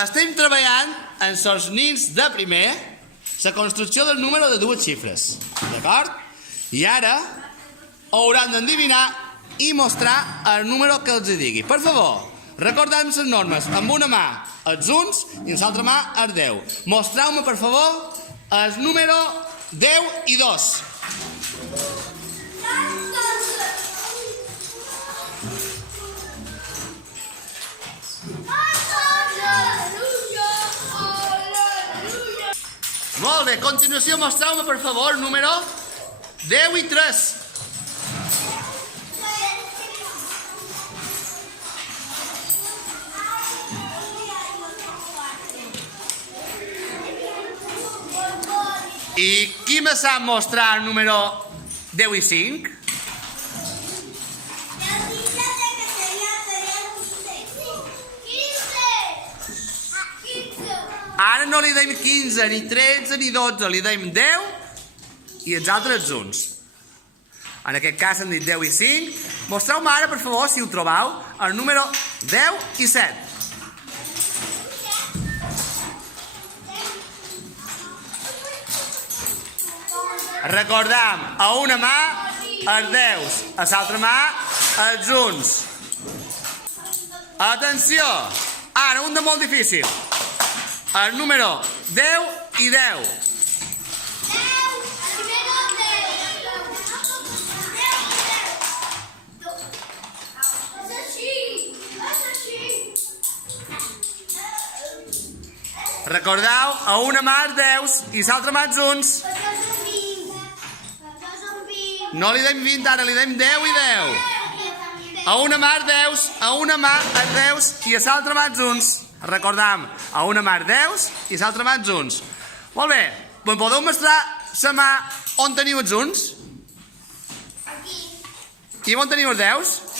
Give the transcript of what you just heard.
estem treballant en els nins de primer la construcció del número de dues xifres, d'acord? I ara hauran d'endevinar i mostrar el número que els digui. Per favor, recordem les normes. Amb una mà els uns i amb l'altra mà els 10. Mostreu-me, per favor, el número 10 i 2. Molt bé, a continuació mostreu-me, per favor, el número 10 i 3. I qui me sap mostrar el número 10 i 5? Ara no li deim 15, ni 13, ni 12, li deim 10 i els altres junts. En aquest cas hem dit 10 i 5. Mostreu-me ara, per favor, si ho trobeu, el número 10 i 7. Recordem, a una mà els 10, a l'altra mà els junts. Atenció! Ara, un de molt difícil. El número 10 i 10. Recordeu, a una mà els 10 i l'altra mà els junts. No li deim 20, ara li deim 10 i 10. A una mà els 10, a una mà els 10 i a l'altra mà els junts. Recordam, a una mà els 10 i l'altra mà els junts. Molt bé, em podeu mostrar la mà on teniu els junts? Aquí. I on teniu els 10?